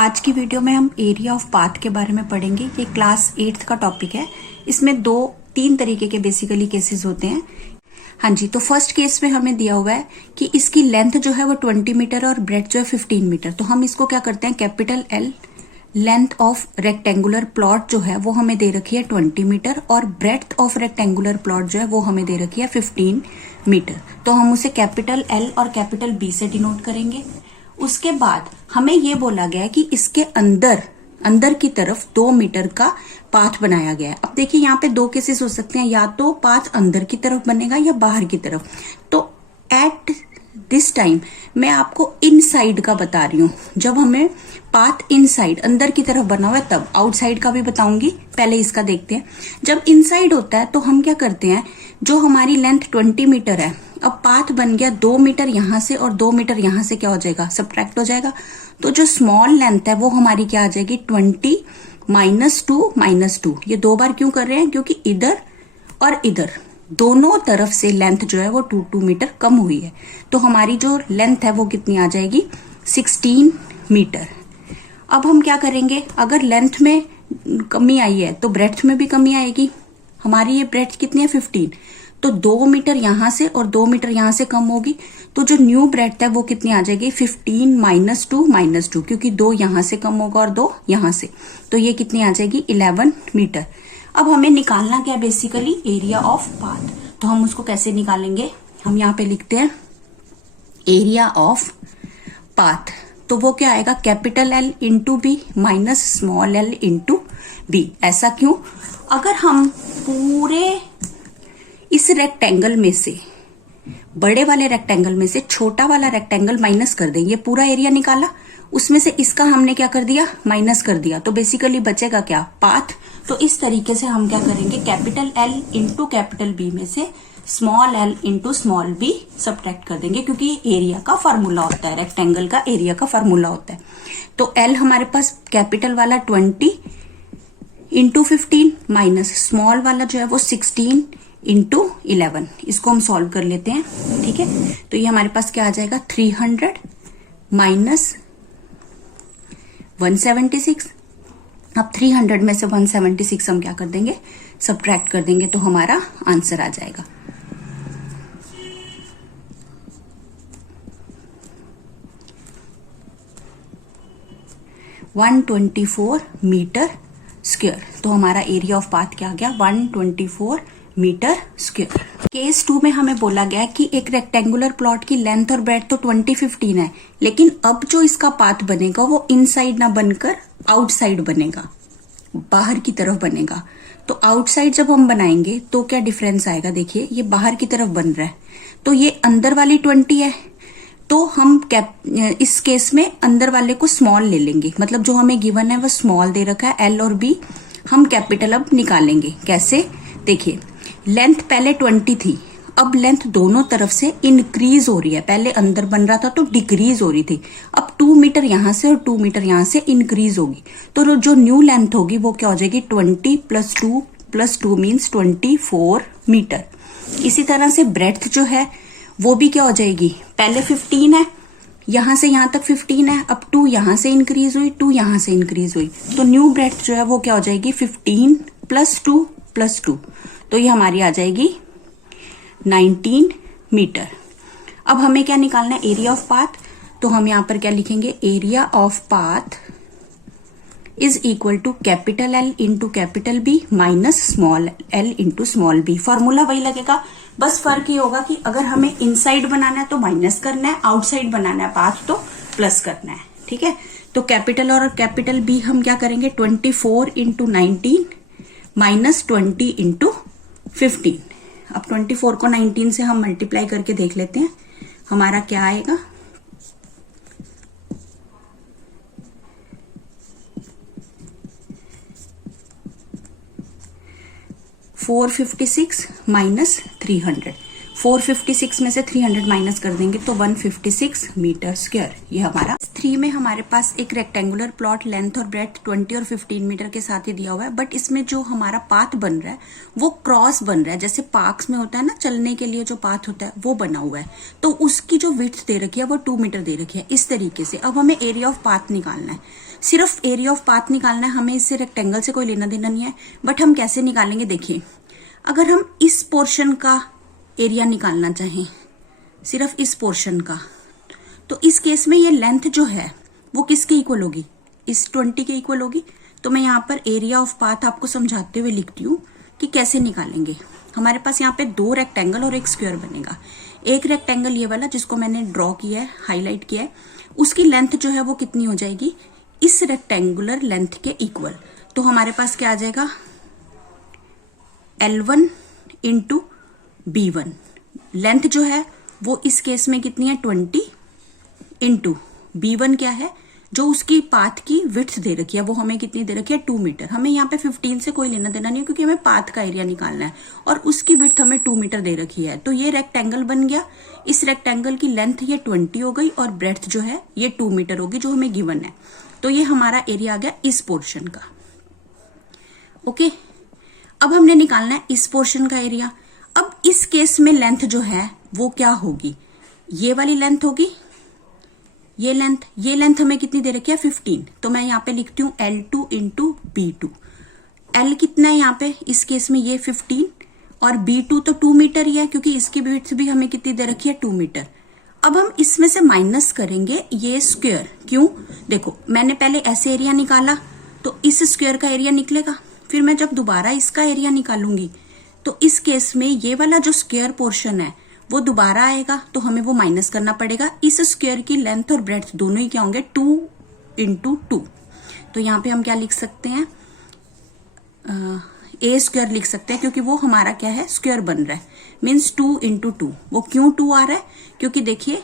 आज की वीडियो में हम एरिया ऑफ पाथ के बारे में पढ़ेंगे। ये क्लास 8th का टॉपिक है। इसमें तीन तरीके के बेसिकली केसेस होते हैं। हाँ जी, तो फर्स्ट केस में हमें दिया हुआ है कि इसकी लेंथ जो है वो 20 मीटर और ब्रेथ जो है 15 मीटर। तो हम इसको क्या करते हैं, capital L length of rectangular plot जो है वो हमें दे रखी है 20 मीटर और ब्रेथ ऑफ रेक्टेंगुलर प्लॉट जो है वो हमें दे रखी है 15 मीटर। तो हम उसे कैपिटल एल और कैपिटल बी से डिनोट करेंगे। उसके बाद हमें ये बोला गया है कि इसके अंदर की तरफ 2 मीटर का पाथ बनाया गया है। अब देखिए यहाँ पे दो केसेस हो सकते हैं, या तो पाथ अंदर की तरफ बनेगा या बाहर की तरफ। तो एट दिस टाइम मैं आपको इनसाइड का बता रही हूँ। जब हमें पाथ इनसाइड अंदर की तरफ बना हुआ है तब आउटसाइड का भी बताऊंगी। पहले इसका देखते हैं। जब इनसाइड होता है तो हम क्या करते हैं, जो हमारी लेंथ 20 मीटर है, अब पाथ बन गया 2 मीटर यहां से और 2 मीटर यहां से, क्या हो जाएगा, सब्ट्रैक्ट हो जाएगा। तो जो स्मॉल लेंथ है वो हमारी क्या आ जाएगी, 20 -2 ये दो बार क्यों कर रहे हैं, क्योंकि इधर और इधर दोनों तरफ से लेंथ जो है वो 2 मीटर कम हुई है। तो हमारी जो लेंथ है वो कितनी आ जाएगी, 16 मीटर। अब हम क्या करेंगे, अगर लेंथ में कमी आई है तो ब्रेथ में भी कमी आएगी। हमारी ये ब्रेथ कितनी है, 15। तो 2 मीटर यहां से और 2 मीटर यहां से कम होगी। तो जो न्यू ब्रेथ है वो कितनी आ जाएगी, 15 -2 क्योंकि 2 यहां से कम होगा और 2 यहां से। तो ये कितनी आ जाएगी, 11 मीटर। अब हमें निकालना क्या है, बेसिकली एरिया ऑफ पाथ। तो हम उसको कैसे निकालेंगे, हम यहाँ पे लिखते हैं एरिया ऑफ पाथ। तो वो क्या आएगा, capital L into B minus small L into B. ऐसा क्यों, अगर हम पूरे इस रेक्टेंगल में से, बड़े वाले रेक्टेंगल में से छोटा वाला रेक्टेंगल माइनस कर दें, ये पूरा एरिया निकाला, उसमें से इसका हमने क्या कर दिया, माइनस कर दिया, तो बेसिकली बचेगा क्या, पाथ। तो इस तरीके से हम क्या करेंगे, capital L into capital B में से small L into small B subtract कर देंगे, क्योंकि एरिया का फॉर्मूला होता है, रेक्टेंगल का एरिया का फॉर्मूला होता है। तो एल हमारे पास कैपिटल वाला 20 इंटू 15 माइनस स्मॉल वाला जो है वो 16 इंटू 11। इसको हम सॉल्व कर लेते हैं, ठीक है। तो ये हमारे पास क्या आ जाएगा, 300 माइनस 176। अब 300 में से 176 हम क्या कर देंगे, सब्ट्रैक्ट कर देंगे, तो हमारा आंसर आ जाएगा 124 मीटर स्क्वायर। तो हमारा एरिया ऑफ पाथ क्या आ गया, 124 मीटर स्क्वायर। केस 2 में हमें बोला गया कि एक रेक्टेंगुलर प्लॉट की लेंथ और ब्रेथ तो 20-15 है, लेकिन अब जो इसका पाथ बनेगा वो इनसाइड ना बनकर आउटसाइड बनेगा, बाहर की तरफ बनेगा। तो आउटसाइड जब हम बनाएंगे तो क्या डिफरेंस आएगा, देखिए ये बाहर की तरफ बन रहा है, तो ये अंदर वाली 20 है। तो हम इस केस में अंदर वाले को स्मॉल ले लेंगे, मतलब जो हमें गिवन है वो स्मॉल दे रखा है, एल और बी। हम कैपिटल अब निकालेंगे, कैसे, देखिए लेंथ पहले 20 थी, अब लेंथ दोनों तरफ से इंक्रीज हो रही है। पहले अंदर बन रहा था तो डिक्रीज हो रही थी, अब 2 मीटर यहां से और 2 मीटर यहां से इंक्रीज होगी। तो जो न्यू लेंथ होगी वो क्या हो जाएगी, 20 + 2 मीन्स 24 मीटर। इसी तरह से ब्रेथ जो है वो भी क्या हो जाएगी, पहले 15 है, यहां से यहां तक 15 है, अब 2 यहां से इंक्रीज हुई, 2 यहां से इंक्रीज हुई, तो न्यू ब्रेथ जो है वो क्या हो जाएगी, 15 + 2 तो ये हमारी आ जाएगी 19 मीटर। अब हमें क्या निकालना है, एरिया ऑफ पाथ। तो हम यहां पर क्या लिखेंगे, area of path is equal to capital L into capital B minus small L into small B. Formula वही लगेगा, बस फर्क ये होगा कि अगर हमें इनसाइड बनाना है तो माइनस करना है, आउटसाइड बनाना है पाथ तो प्लस करना है, ठीक है। तो कैपिटल और कैपिटल बी हम क्या करेंगे, 24 इंटू 19 माइनस 20 इंटू 15। अब 24 को 19 से हम मल्टीप्लाई करके देख लेते हैं, हमारा क्या आएगा, 456 माइनस 300। 456 में से 300 माइनस कर देंगे तो 156 मीटर स्क्वायर। ये हमारा 3 में हमारे पास एक रेक्टेंगुलर प्लॉट लेंथ और ब्रेथ 20 और 15 मीटर के साथ ही दिया हुआ है, बट इसमें जो हमारा पाथ बन रहा है वो क्रॉस बन रहा है। जैसे पार्क्स में होता है ना, चलने के लिए जो पाथ होता है वो बना हुआ है, तो उसकी जो विड्थ दे रखी है वो 2 मीटर दे रखी है। इस तरीके से अब हमें एरिया ऑफ पाथ निकालना है, सिर्फ एरिया ऑफ पाथ निकालना है, हमें इससे रेक्टेंगल से कोई लेना देना नहीं है। बट हम कैसे निकालेंगे, देखिए अगर हम इस पोर्शन का एरिया निकालना चाहें, सिर्फ इस पोर्शन का, तो इस केस में ये लेंथ जो है वो किसके इक्वल होगी, इस 20 के इक्वल होगी। तो मैं यहाँ पर एरिया ऑफ पाथ आपको समझाते हुए लिखती हूँ कि कैसे निकालेंगे। हमारे पास यहाँ पे 2 रेक्टेंगल और एक स्क्वायर बनेगा। एक रेक्टेंगल ये वाला जिसको मैंने ड्रॉ किया है, हाईलाइट किया है, उसकी लेंथ जो है वो कितनी हो जाएगी, इस रेक्टेंगुलर लेंथ के इक्वल। तो हमारे पास क्या आ जाएगा, L1 इंटू B1। लेंथ जो है वो इस केस में कितनी है, 20 इंटू B1 क्या है, जो उसकी पाथ की विड्थ दे रखी है वो हमें कितनी दे रखी है, 2 मीटर। हमें यहाँ पे 15 से कोई लेना देना नहीं है क्योंकि हमें पाथ का एरिया निकालना है और उसकी विड्थ हमें 2 मीटर दे रखी है। तो ये रेक्टेंगल बन गया। इस रेक्टेंगल की लेंथ ये 20 हो गई और ब्रेड्थ जो है ये 2 मीटर होगी जो हमें गिवन है। तो ये हमारा एरिया आ गया इस पोर्शन का। ओके, अब हमने निकालना है इस पोर्शन का एरिया। अब इस केस में लेंथ जो है वो क्या होगी, ये वाली लेंथ होगी, ये लेंथ हमें कितनी दे रखी है, 15। तो मैं यहाँ पे लिखती हूँ L2 इंटू B2। L कितना है यहाँ पे, इस केस में ये 15 और B2 तो 2 मीटर ही है क्योंकि इसकी विड्थ भी हमें कितनी दे रखी है, 2 मीटर। अब हम इसमें से माइनस करेंगे ये स्क्वायर। क्यों, देखो मैंने पहले ऐसे एरिया निकाला तो इस स्क्वायर का एरिया निकलेगा, फिर मैं जब दोबारा इसका एरिया निकालूंगी तो इस केस में ये वाला जो स्क्वायर पोर्शन है वो दोबारा आएगा, तो हमें वो माइनस करना पड़ेगा। इस स्क्वायर की लेंथ और ब्रेड्थ दोनों ही क्या होंगे, 2 इंटू 2। तो यहाँ पे हम क्या लिख सकते हैं, ए स्क्वायर लिख सकते हैं क्योंकि वो हमारा क्या है, स्क्वायर बन रहा है, मीन्स 2 इंटू 2। वो क्यों 2 आ रहा है, क्योंकि देखिए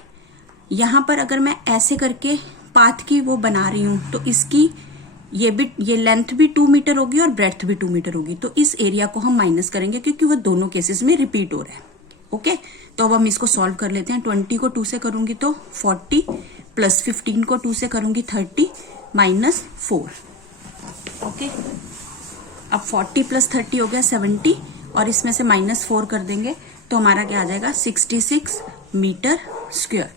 यहाँ पर अगर मैं ऐसे करके पाथ की वो बना रही हूं तो इसकी ये लेंथ भी 2 मीटर होगी और ब्रेड्थ भी 2 मीटर होगी। तो इस एरिया को हम माइनस करेंगे क्योंकि वो दोनों केसेस में रिपीट हो रहा है। ओके, तो अब हम इसको सॉल्व कर लेते हैं। 20 को 2 से करूंगी तो 40 प्लस 15 को 2 से करूंगी 30 माइनस 4। ओके, अब 40 प्लस 30 हो गया 70 और इसमें से माइनस 4 कर देंगे तो हमारा क्या आ जाएगा, 66 मीटर स्क्वायर।